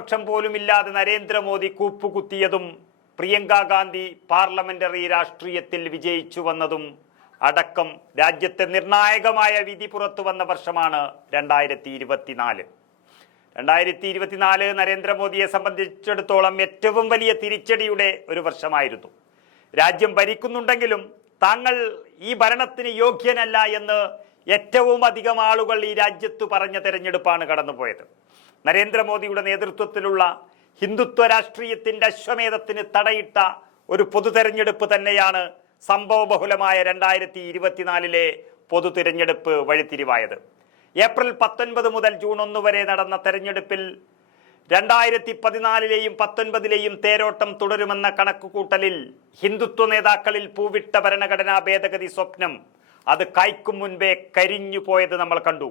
പക്ഷം പോലുമില്ലാതെ നരേന്ദ്രമോദി കൂപ്പുകുത്തിയതും പ്രിയങ്ക ഗാന്ധി പാർലമെന്ററി രാഷ്ട്രീയത്തിൽ വിജയിച്ചു വന്നതും അടക്കം രാജ്യത്തെ നിർണായകമായ വിധി പുറത്തു വന്ന വർഷമാണ് 2024. 2024 നരേന്ദ്രമോദിയെ സംബന്ധിച്ചിടത്തോളം ഏറ്റവും വലിയ തിരിച്ചടിയുടെ ഒരു വർഷമായിരുന്നു. രാജ്യം ഭരിക്കുന്നുണ്ടെങ്കിലും താങ്കൾ ഈ ഭരണത്തിന് യോഗ്യനല്ല എന്ന് ഏറ്റവും അധികം ആളുകൾ ഈ രാജ്യത്ത് പറഞ്ഞ തെരഞ്ഞെടുപ്പാണ് കടന്നുപോയത്. നരേന്ദ്രമോദിയുടെ നേതൃത്വത്തിലുള്ള ഹിന്ദുത്വ രാഷ്ട്രീയത്തിന്റെ അശ്വമേധത്തിന് തടയിട്ട ഒരു പൊതു തെരഞ്ഞെടുപ്പ് തന്നെയാണ് സംഭവബഹുലമായ 2024 പൊതു തിരഞ്ഞെടുപ്പ് വഴിത്തിരിവായത്. ഏപ്രിൽ 19 മുതൽ ജൂൺ 1 വരെ നടന്ന തെരഞ്ഞെടുപ്പിൽ 2014 19 തേരോട്ടം തുടരുമെന്ന കണക്കുകൂട്ടലിൽ ഹിന്ദുത്വ നേതാക്കളിൽ പൂവിട്ട ഭരണഘടനാ ഭേദഗതി സ്വപ്നം അത് കായ്ക്കും മുൻപേ കരിഞ്ഞു പോയത് നമ്മൾ കണ്ടു.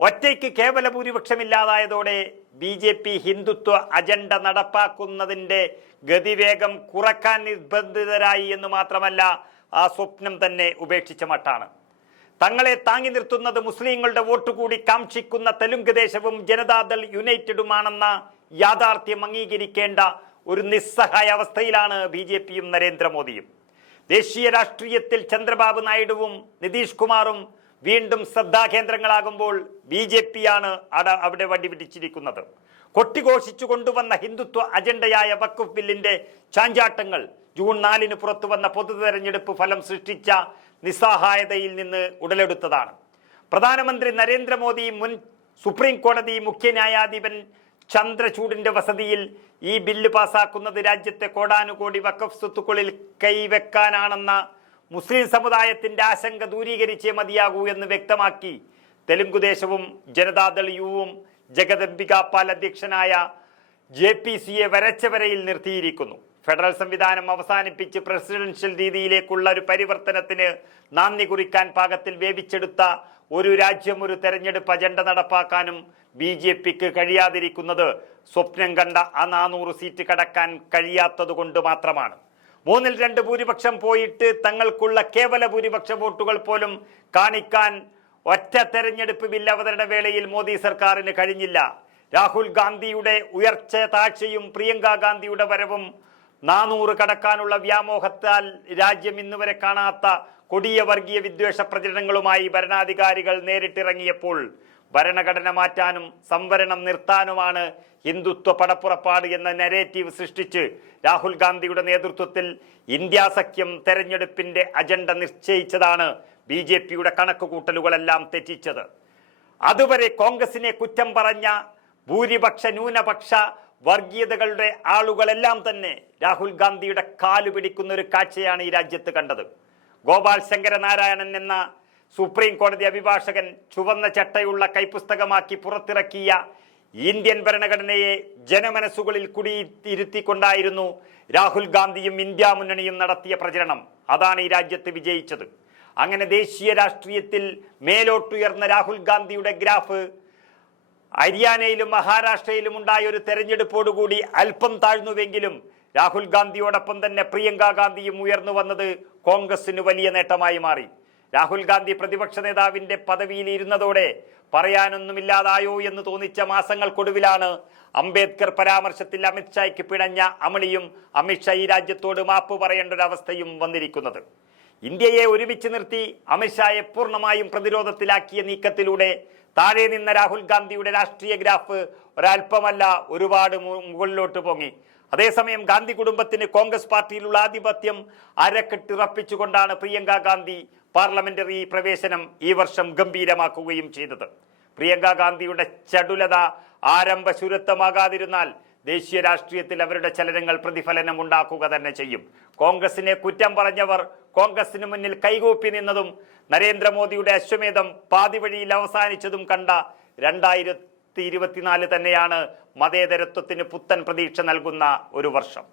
ഒറ്റയ്ക്ക് കേവല ഭൂരിപക്ഷമില്ലാതായതോടെ BJP ഹിന്ദുത്വ അജണ്ട നടപ്പാക്കുന്നതിൻ്റെ ഗതിവേഗം കുറക്കാൻ നിർബന്ധിതരായി എന്ന് മാത്രമല്ല, ആ സ്വപ്നം തന്നെ ഉപേക്ഷിച്ച മട്ടാണ്. തങ്ങളെ താങ്ങി നിർത്തുന്നത് മുസ്ലിങ്ങളുടെ വോട്ട് കൂടി കാക്ഷിക്കുന്ന തെലുങ്ക് ദേശവും ജനതാദൾ യുണൈറ്റഡുമാണെന്ന യാഥാർത്ഥ്യം അംഗീകരിക്കേണ്ട ഒരു നിസ്സഹായ അവസ്ഥയിലാണ് BJPയും നരേന്ദ്രമോദിയും. ദേശീയ രാഷ്ട്രീയത്തിൽ ചന്ദ്രബാബു നായിഡുവും നിതീഷ് കുമാറും വീണ്ടും ശ്രദ്ധാകേന്ദ്രങ്ങളാകുമ്പോൾ BJPയാണ് അവിടെ വടിപിടിച്ചിരിക്കുന്നത്. കൊട്ടിഘോഷിച്ചു കൊണ്ടുവന്ന ഹിന്ദുത്വ അജണ്ടയായ വഖഫ് ബില്ലിന്റെ ചാഞ്ചാട്ടങ്ങൾ ജൂൺ 4 പുറത്തു വന്ന പൊതു തെരഞ്ഞെടുപ്പ് ഫലം സൃഷ്ടിച്ച നിസ്സഹായതയിൽ നിന്ന് ഉടലെടുത്തതാണ്. പ്രധാനമന്ത്രി നരേന്ദ്രമോദി മുൻ സുപ്രീം കോടതി മുഖ്യ ന്യായാധിപൻ ചന്ദ്രചൂഡിന്റെ വസതിയിൽ ഈ ബില്ല് പാസാക്കുന്നത് രാജ്യത്തെ കോടാനുകോടി വഖഫ് സ്വത്തുക്കളിൽ കൈവെക്കാനാണെന്ന മുസ്ലിം സമുദായത്തിന്റെ ആശങ്ക ദൂരീകരിച്ചേ മതിയാകൂ എന്ന് വ്യക്തമാക്കി തെലുങ്കുദേശവും ജനതാദൾ യുവും ജഗദംബിക പാൽ അധ്യക്ഷനായ JPCയെ വരച്ച വരയിൽ നിർത്തിയിരിക്കുന്നു. ഫെഡറൽ സംവിധാനം അവസാനിപ്പിച്ച് പ്രസിഡൻഷ്യൽ രീതിയിലേക്കുള്ള ഒരു പരിവർത്തനത്തിന് നാന്ദി കുറിക്കാൻ പാകത്തിൽ വേവിച്ചെടുത്ത ഒരു രാജ്യം ഒരു തെരഞ്ഞെടുപ്പ് അജണ്ട നടപ്പാക്കാനും BJPക്ക് കഴിയാതിരിക്കുന്നത് സ്വപ്നം കണ്ട ആ 400 സീറ്റ് കടക്കാൻ കഴിയാത്തത് കൊണ്ട് മാത്രമാണ്. 3/2 ഭൂരിപക്ഷം പോയിട്ട് തങ്ങൾക്കുള്ള കേവല ഭൂരിപക്ഷ വോട്ടുകൾ പോലും കാണിക്കാൻ ഒറ്റ തെരഞ്ഞെടുപ്പ് ബില്ല് അവതരണ വേളയിൽ മോദി സർക്കാരിന് കഴിഞ്ഞില്ല. രാഹുൽ ഗാന്ധിയുടെ ഉയർച്ച താഴ്ചയും പ്രിയങ്ക ഗാന്ധിയുടെ വരവും 400 കടക്കാനുള്ള വ്യാമോഹത്താൽ രാജ്യം ഇന്നുവരെ കാണാത്ത കൊടിയ വർഗീയ വിദ്വേഷ പ്രചരണങ്ങളുമായി ഭരണാധികാരികൾ നേരിട്ടിറങ്ങിയപ്പോൾ ഭരണഘടന മാറ്റാനും സംവരണം നിർത്താനുമാണ് ഹിന്ദുത്വ പടപ്പുറപ്പാട് എന്ന നരേറ്റീവ് സൃഷ്ടിച്ച് രാഹുൽ ഗാന്ധിയുടെ നേതൃത്വത്തിൽ ഇന്ത്യ സഖ്യം തെരഞ്ഞെടുപ്പിന്റെ അജണ്ട നിശ്ചയിച്ചതാണ് BJPയുടെ കണക്കുകൂട്ടലുകളെല്ലാം തെറ്റിച്ചത്. അതുവരെ കോൺഗ്രസിനെ കുറ്റം പറഞ്ഞ ഭൂരിപക്ഷ ന്യൂനപക്ഷ വർഗീയതകളുടെ ആളുകളെല്ലാം തന്നെ രാഹുൽ ഗാന്ധിയുടെ കാലു പിടിക്കുന്ന ഒരു കാഴ്ചയാണ് ഈ രാജ്യത്ത് കണ്ടത്. ഗോപാൽ ശങ്കരനാരായണൻ എന്ന സുപ്രീം കോടതി അഭിഭാഷകൻ ചുവന്ന ചട്ടയുള്ള കൈപ്പുസ്തകമാക്കി പുറത്തിറക്കിയ ഇന്ത്യൻ ഭരണഘടനയെ ജനമനസ്സുകളിൽ കുടിയിരുത്തിക്കൊണ്ടായിരുന്നു രാഹുൽ ഗാന്ധിയും ഇന്ത്യ മുന്നണിയും നടത്തിയ പ്രചരണം. അതാണ് ഈ രാജ്യത്ത് വിജയിച്ചത്. അങ്ങനെ ദേശീയ രാഷ്ട്രീയത്തിൽ മേലോട്ടുയർന്ന രാഹുൽ ഗാന്ധിയുടെ ഗ്രാഫ് ഹരിയാനയിലും മഹാരാഷ്ട്രയിലും ഉണ്ടായ ഒരു തെരഞ്ഞെടുപ്പോടുകൂടി അല്പം താഴ്ന്നുവെങ്കിലും രാഹുൽ ഗാന്ധിയോടൊപ്പം തന്നെ പ്രിയങ്ക ഗാന്ധിയും ഉയർന്നു വന്നത് കോൺഗ്രസിന് വലിയ നേട്ടമായി മാറി. രാഹുൽ ഗാന്ധി പ്രതിപക്ഷ നേതാവിന്റെ പദവിയിൽ ഇരുന്നതോടെ പറയാനൊന്നുമില്ലാതായോ എന്ന് തോന്നിച്ച മാസങ്ങൾക്കൊടുവിലാണ് അംബേദ്കർ പരാമർശത്തിൽ അമിത്ഷായ്ക്ക് പിണഞ്ഞ അമളിയും അമിത്ഷാ ഈ രാജ്യത്തോട് മാപ്പ് പറയേണ്ട ഒരു അവസ്ഥയും വന്നിരിക്കുന്നത്. ഇന്ത്യയെ ഒരുമിച്ച് നിർത്തി അമിത്ഷായെ പൂർണ്ണമായും പ്രതിരോധത്തിലാക്കിയ നീക്കത്തിലൂടെ താഴെ നിന്ന രാഹുൽ ഗാന്ധിയുടെ രാഷ്ട്രീയ ഗ്രാഫ് ഒരൽപ്പമല്ല ഒരുപാട് മുകളിലോട്ട് പൊങ്ങി. അതേസമയം ഗാന്ധി കുടുംബത്തിന് കോൺഗ്രസ് പാർട്ടിയിലുള്ള ആധിപത്യം അരക്കെട്ടുറപ്പിച്ചുകൊണ്ടാണ് പ്രിയങ്ക ഗാന്ധി പാർലമെന്ററി പ്രവേശനം ഈ വർഷം ഗംഭീരമാക്കുകയും ചെയ്തത്. പ്രിയങ്ക ഗാന്ധിയുടെ ചടുലത ആരംഭശൂരത്വമാകാതിരുന്നാൽ ദേശീയ രാഷ്ട്രീയത്തിൽ അവരുടെ ചലനങ്ങൾ പ്രതിഫലനം ഉണ്ടാക്കുക തന്നെ ചെയ്യും. കോൺഗ്രസിനെ കുറ്റം പറഞ്ഞവർ കോൺഗ്രസിന് മുന്നിൽ കൈകൂപ്പി നിന്നതും നരേന്ദ്രമോദിയുടെ അശ്വമേധം പാതി വഴിയിൽ അവസാനിച്ചതും കണ്ട 2024 തന്നെയാണ് മതേതരത്വത്തിന് പുത്തൻ പ്രതീക്ഷ നൽകുന്ന ഒരു വർഷം.